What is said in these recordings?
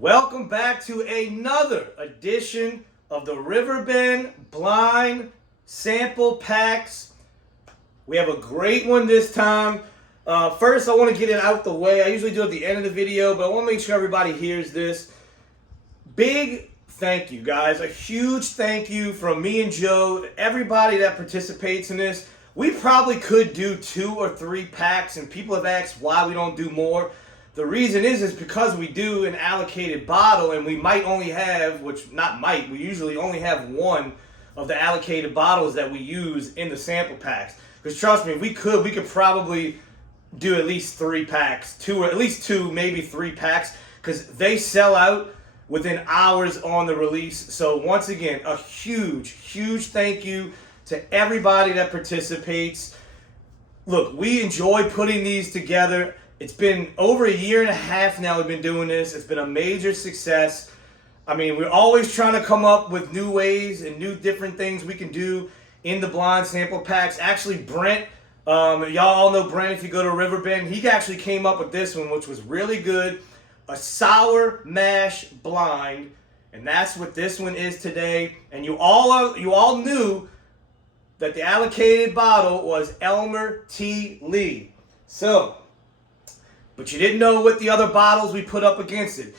Welcome back to another edition of the Riverbend Blind Sample Packs. We have a great one this time. First, I want to get it out the way. I usually do it at the end of the video, but I want to make sure everybody hears this. Big thank you, guys. A huge thank you from me and Joe, everybody that participates in this. We probably could do 2 or 3 packs, and people have asked why we don't do more. The reason is because we do an allocated bottle, and we might only have, we usually only have one of the allocated bottles that we use in the sample packs. Because trust me, if we could probably do at least 3 packs, at least 2, maybe 3 packs, because they sell out within hours on the release. So once again, a huge thank you to everybody that participates. Look, we enjoy putting these together. It's been over a year and a half now we've been doing this. It's been a major success. I mean, we're always trying to come up with new ways and new different things we can do in the blind sample packs. Actually, Brent, y'all all know Brent if you go to Riverbend. He actually came up with this one, which was really good. A sour mash blind. And that's what this one is today. And you all knew that the allocated bottle was Elmer T. Lee. But you didn't know what the other bottles we put up against it.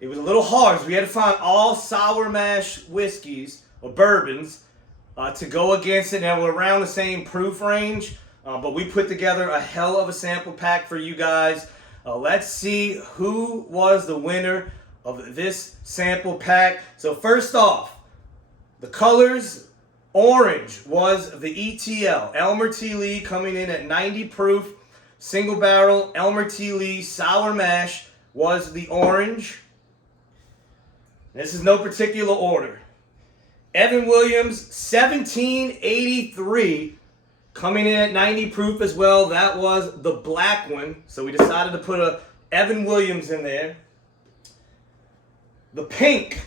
It was a little hard. So we had to find all sour mash whiskeys or bourbons to go against it. And we're around the same proof range. But we put together a hell of a sample pack for you guys. Let's see who was the winner of this sample pack. So first off, the colors, orange was the ETL. Elmer T. Lee coming in at 90 proof. Single barrel Elmer T. Lee sour mash was the orange. This is no particular order. Evan Williams 1783 coming in at 90 proof as well. That was the black one. So we decided to put a Evan Williams in there. The pink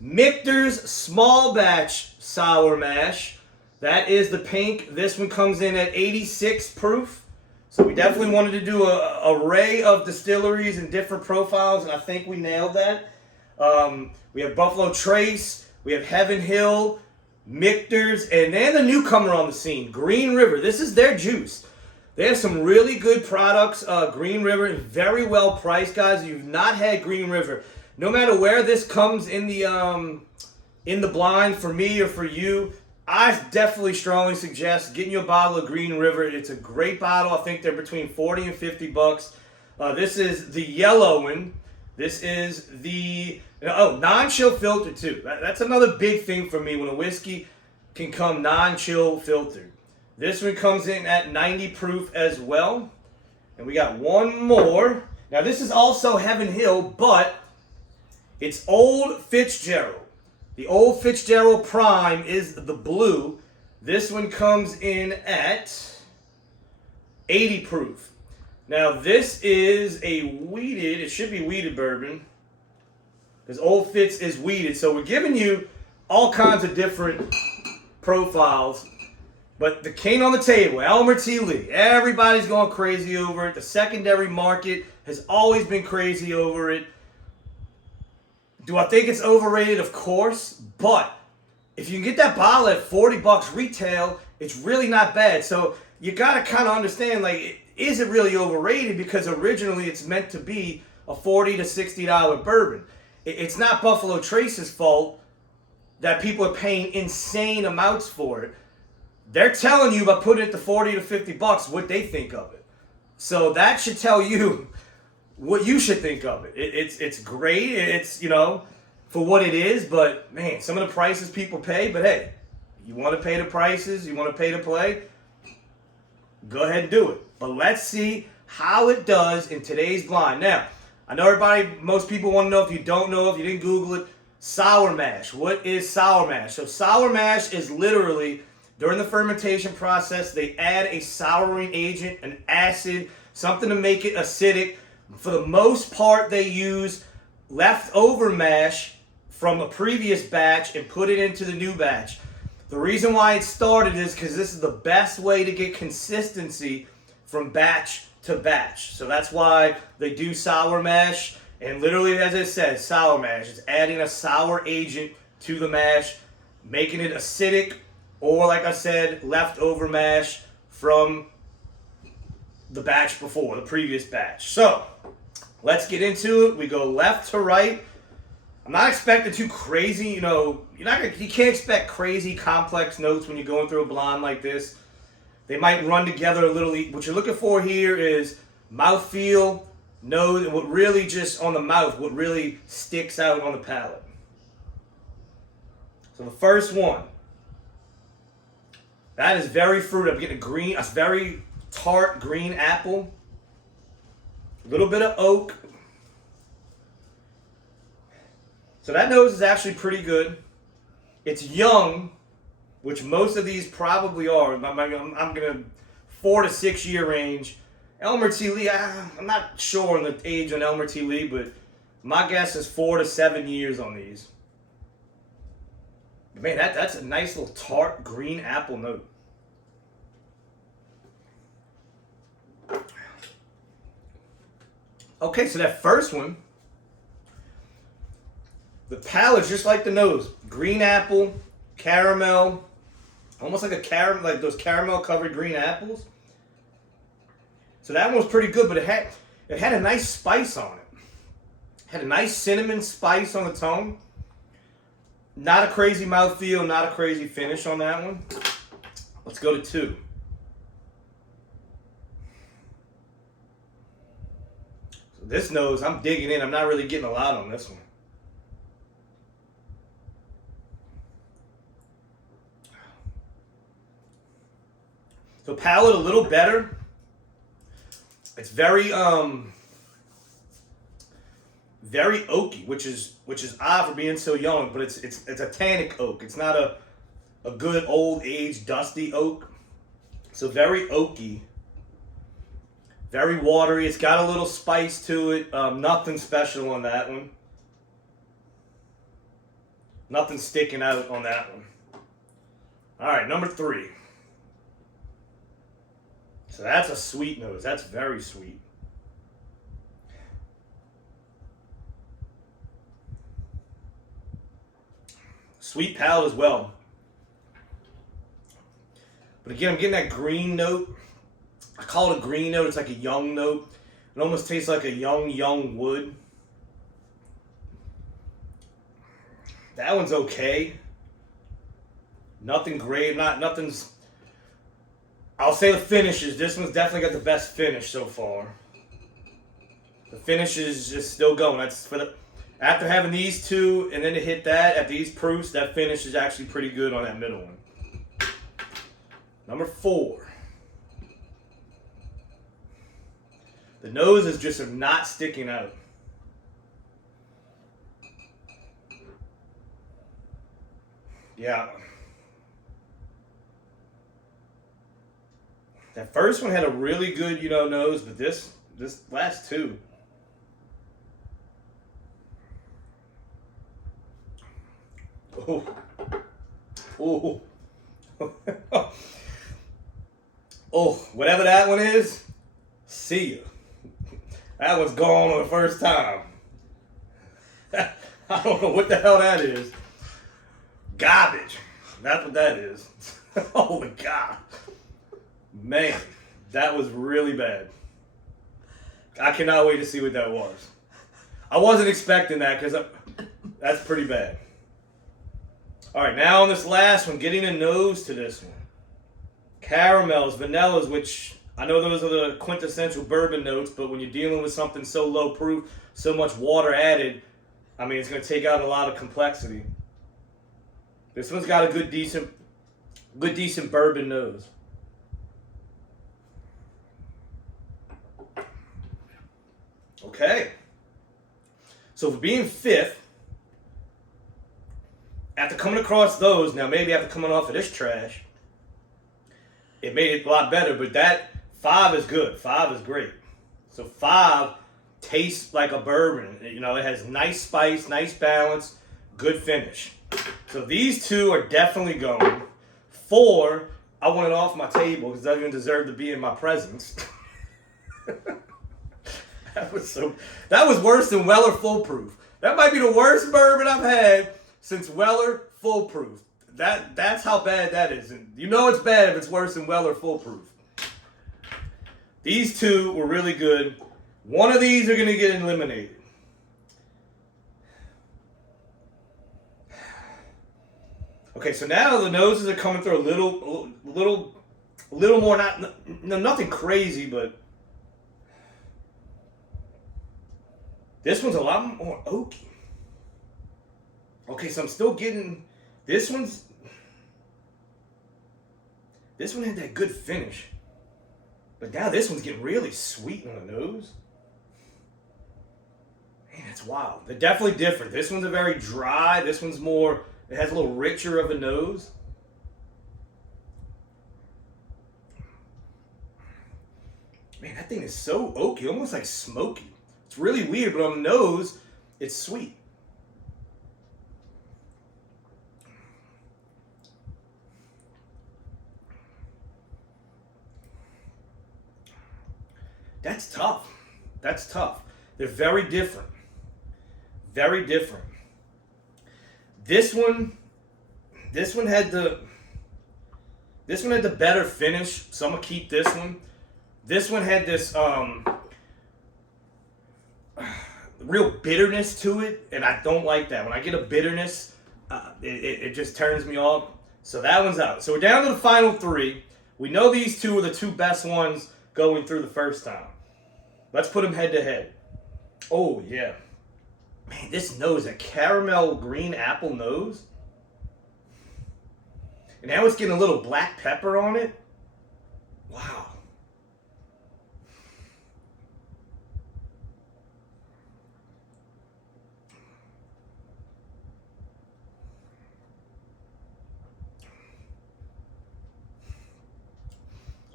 Michter's small batch sour mash. That is the pink. This one comes in at 86 proof. So we definitely wanted to do an array of distilleries and different profiles, and I think we nailed that. We have Buffalo Trace, we have Heaven Hill, Michter's, and then the newcomer on the scene, Green River. This is their juice. They have some really good products. Green River is very well priced, guys. If you've not had Green River, no matter where this comes in the blind for me or for you, I definitely strongly suggest getting you a bottle of Green River. It's a great bottle. I think they're between 40 and 50 bucks. This is the yellow one. This is the non-chill filter too. That's another big thing for me when a whiskey can come non-chill filtered. This one comes in at 90 proof as well. And we got one more. Now this is also Heaven Hill, but it's Old Fitzgerald. The Old Fitzgerald Prime is the blue. This one comes in at 80 proof. Now this is a wheated, it should be wheated bourbon, because Old Fitz is wheated. So we're giving you all kinds of different profiles. But the king on the table, Elmer T. Lee. Everybody's going crazy over it. The secondary market has always been crazy over it. Do I think it's overrated? Of course, but if you can get that bottle at 40 bucks retail, it's really not bad. So you got to kind of understand, like, is it really overrated? Because originally it's meant to be a $40 to $60 bourbon. It's not Buffalo Trace's fault that people are paying insane amounts for it. They're telling you by putting it to 40 to 50 bucks what they think of it. So that should tell you what you should think of it. It's great. It's, for what it is, but man, some of the prices people pay, but hey, you want to pay the prices, you want to pay to play, go ahead and do it. But let's see how it does in today's blind. Now, I know most people want to know, if you don't know, if you didn't Google it, sour mash. What is sour mash? So sour mash is literally, during the fermentation process, they add a souring agent, an acid, something to make it acidic. For the most part, they use leftover mash from a previous batch and put it into the new batch. The reason why it started is because this is the best way to get consistency from batch to batch. So that's why they do sour mash. And literally, as it says, sour mash. It's adding a sour agent to the mash, making it acidic, or like I said, leftover mash from the batch before, the previous batch. So, let's get into it. We go left to right. I'm not expecting too crazy, you can't expect crazy complex notes when you're going through a blonde like this. They might run together a little. What you're looking for here is mouthfeel, nose, and what really just on the mouth, what really sticks out on the palate. So the first one, that is very fruity. I'm getting a very tart green apple, a little bit of oak. So that nose is actually pretty good. It's young, which most of these probably are. I'm gonna 4 to 6 year range. Elmer T. Lee, I'm not sure on the age on Elmer T. Lee, but my guess is 4 to 7 years on these. Man, that's a nice little tart green apple note. Okay, so that first one, the palate's just like the nose. Green apple, caramel, almost like like those caramel covered green apples. So that one was pretty good, but it had a nice spice on it. Had a nice cinnamon spice on the tongue. Not a crazy mouthfeel, not a crazy finish on that one. Let's go to 2. So this nose, I'm digging in. I'm not really getting a lot on this one. So palate a little better. It's very very oaky, which is odd for being so young, but it's a tannic oak. It's not a good old age dusty oak. So very oaky, very watery. It's got a little spice to it. Nothing special on that one. Nothing sticking out on that one. All right, number 3. So that's a sweet nose. That's very sweet. Sweet palate as well. But again, I'm getting that green note. I call it a green note. It's like a young note. It almost tastes like a young wood. That one's okay. Nothing great. Nothing's. I'll say the finishes. This one's definitely got the best finish so far. The finish is just still going. That's for the. After having these two and then to hit that at these proofs, that finish is actually pretty good on that middle one. Number 4. The noses just are not sticking out. Yeah. That first one had a really good, nose, but this last two. Oh. Oh. Oh, whatever that one is, see ya. That one's gone on the first time. I don't know what the hell that is. Garbage. That's what that is. Oh my God. Man, that was really bad. I cannot wait to see what that was. I wasn't expecting that because that's pretty bad. All right, now on this last one, getting a nose to this one. Caramels, vanillas, which I know those are the quintessential bourbon notes, but when you're dealing with something so low proof, so much water added, I mean, it's going to take out a lot of complexity. This one's got a good, decent bourbon nose. Okay. So for being 5th, after coming across those, now maybe after coming off of this trash, it made it a lot better, but that 5 is good. 5 is great. So 5 tastes like a bourbon. It has nice spice, nice balance, good finish. So these 2 are definitely going. 4, I want it off my table because it doesn't even deserve to be in my presence. That was worse than Weller Foolproof. That might be the worst bourbon I've had since Weller Foolproof. That's how bad that is. And you know it's bad if it's worse than Weller Foolproof. These two were really good. One of these are going to get eliminated. Okay, so now the noses are coming through a little more, nothing crazy, but this one's a lot more oaky. Okay, so I'm still getting, this one had that good finish, but now this one's getting really sweet on the nose. Man, it's wild. They're definitely different. This one's a very dry, this one's more, it has a little richer of a nose. Man, that thing is so oaky, almost like smoky. It's really weird, but on the nose, it's sweet. That's tough. That's tough. They're very different. Very different. This one had the better finish, so I'm gonna keep this one. This one had this real bitterness to it, and I don't like that. When I get a bitterness, it just turns me off. So that one's out. So we're down to the final three. We know these two are the two best ones going through the first time. Let's put them head to head. Oh yeah. Man, this nose, a caramel green apple nose. And now it's getting a little black pepper on it. Wow.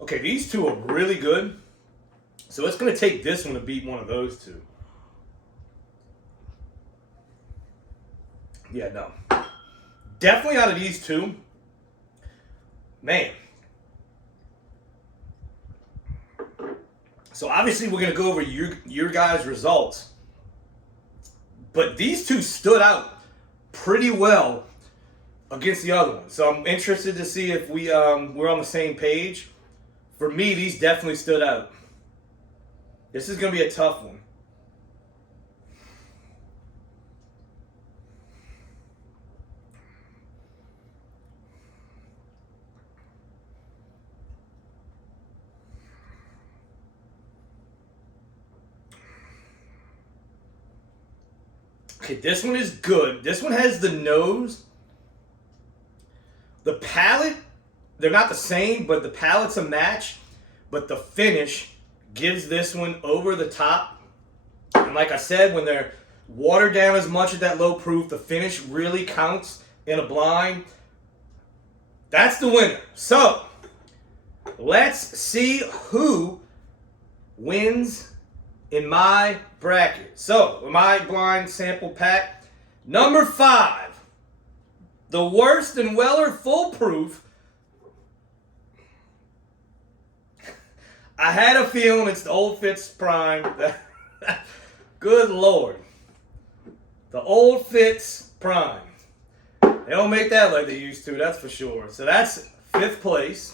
Okay, these two are really good. So it's going to take this one to beat one of those two. Yeah, no. Definitely out of these two, man. So obviously we're going to go over your guys' results. But these two stood out pretty well against the other one. So I'm interested to see if we're on the same page. For me, these definitely stood out. This is going to be a tough one. Okay, this one is good. This one has the nose. The palate, they're not the same, but the palate's a match. But the finish gives this one over the top. And like I said, when they're watered down as much at that low proof, the finish really counts in a blind. That's the winner. So, let's see who wins in my bracket. So, my blind sample pack, number 5, the worst and Weller Foolproof. I had a feeling it's the Old Fitz Prime. Good Lord. The Old Fitz Prime. They don't make that like they used to, that's for sure. So that's 5th place.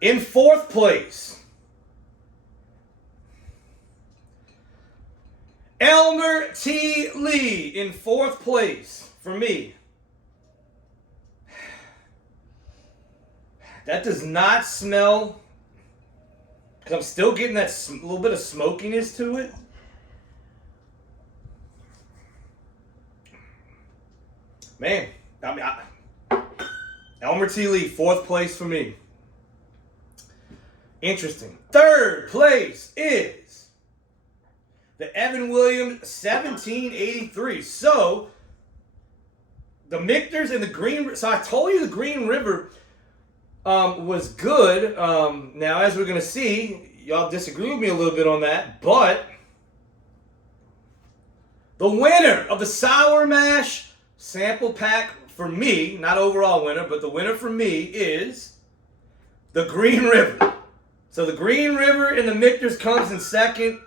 In 4th place, Elmer T. Lee in 4th place for me. That does not smell, because I'm still getting that little bit of smokiness to it. Man, Elmer T. Lee, 4th place for me. Interesting. 3rd place is the Evan Williams 1783. So, the Michter's and the Green... So, I told you the Green River was good. Now, as we're going to see, y'all disagree with me a little bit on that. But, the winner of the Sour Mash sample pack for me, not overall winner, but the winner for me is the Green River. So the Green River and the Michter's comes in second.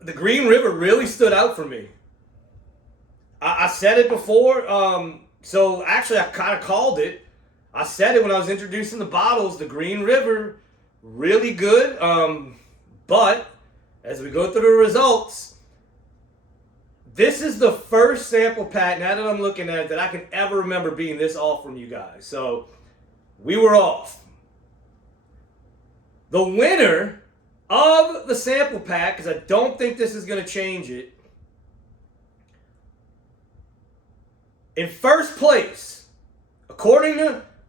The Green River really stood out for me. I said it before. So actually, I kind of called it. I said it when I was introducing the bottles. The Green River, really good. But as we go through the results, this is the first sample pack, now that I'm looking at it, that I can ever remember being this off from you guys. So we were off. The winner of the sample pack, because I don't think this is going to change it, in first place, according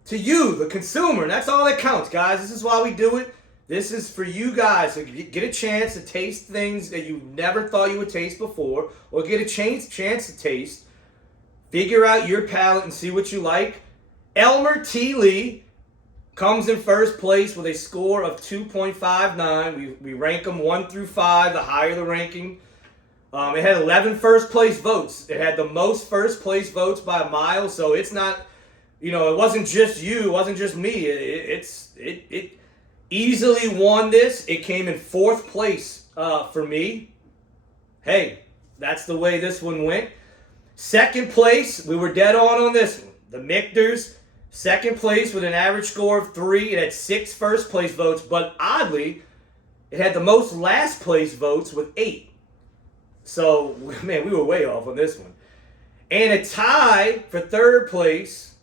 to you, the consumer, and that's all that counts, guys. This is why we do it. This is for you guys to get a chance to taste things that you never thought you would taste before, or get a chance to taste, figure out your palate and see what you like. Elmer T. Lee comes in first place with a score of 2.59. We rank them 1 through 5, the higher the ranking. It had 11 first place votes. It had the most first place votes by a mile, so it's not, it wasn't just you, it wasn't just me. It easily won this. It came in fourth place for me. Hey, that's the way this one went. Second place, we were dead on this one. The Michter's, second place with an average score of 3. It had 6 first place votes, but oddly, it had the most last place votes with 8. So, man, we were way off on this one. And a tie for third place.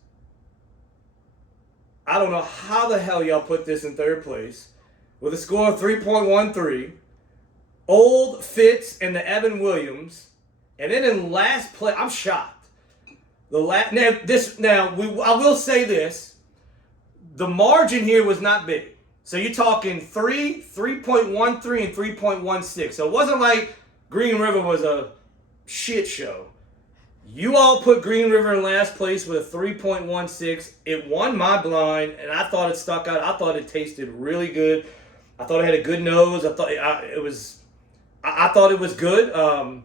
I don't know how the hell y'all put this in third place, with a score of 3.13. Old Fitz and the Evan Williams. And then in last place, I'm shocked. I will say this. The margin here was not big. So you're talking 3.13, and 3.16. So it wasn't like Green River was a shit show. You all put Green River in last place with a 3.16. It won my blind, and I thought it stuck out. I thought it tasted really good. I thought it had a good nose. I thought it was good.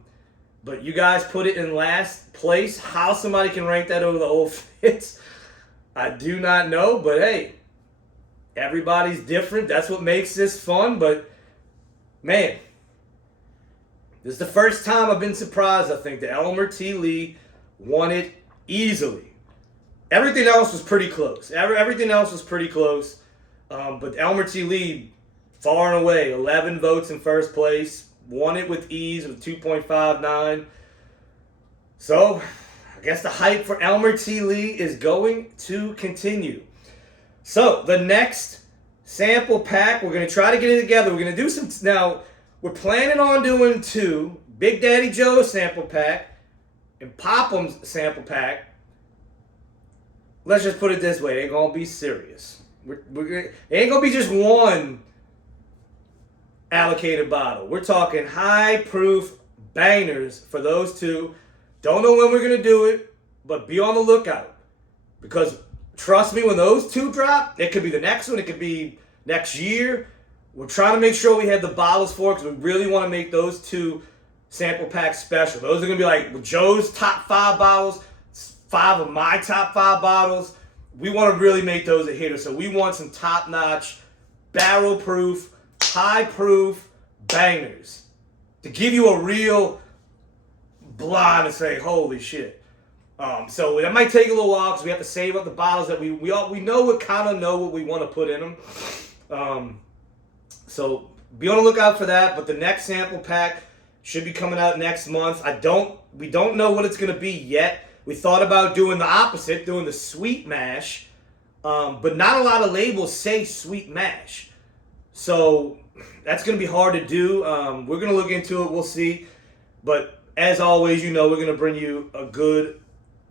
But you guys put it in last place. How somebody can rank that over the Old Fitz, I do not know. But hey, everybody's different. That's what makes this fun. But man, this is the first time I've been surprised, I think, that Elmer T. Lee won it easily. Everything else was pretty close. Everything else was pretty close. But Elmer T. Lee, far and away, 11 votes in first place. Won it with ease with 2.59. So, I guess the hype for Elmer T. Lee is going to continue. So, the next sample pack, we're going to try to get it together. We're going to do some... Now, we're planning on doing 2. Big Daddy Joe's sample pack and Pop'em's sample pack. Let's just put it this way. It ain't going to be serious. It ain't going to be just one allocated bottle. We're talking high proof bangers for those 2. Don't know when we're going to do it, but be on the lookout. Because trust me, when those 2 drop, it could be the next one. It could be next year. We're trying to make sure we have the bottles for it because we really want to make those 2 sample packs special. Those are going to be like Joe's top 5 bottles, 5 of my top 5 bottles. We want to really make those a hitter. So we want some top-notch, barrel-proof, high-proof bangers to give you a real blind and say, holy shit. So that might take a little while because we have to save up the bottles that we know what we want to put in them. So be on the lookout for that. But the next sample pack should be coming out next month. We don't know what it's going to be yet. We thought about doing the opposite, doing the sweet mash. But not a lot of labels say sweet mash. So that's going to be hard to do. We're going to look into it. We'll see. But as always, we're going to bring you a good,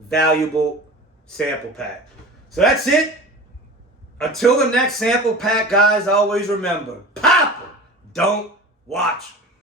valuable sample pack. So that's it. Until the next sample pack, guys, always remember, pop 'em, don't watch 'em.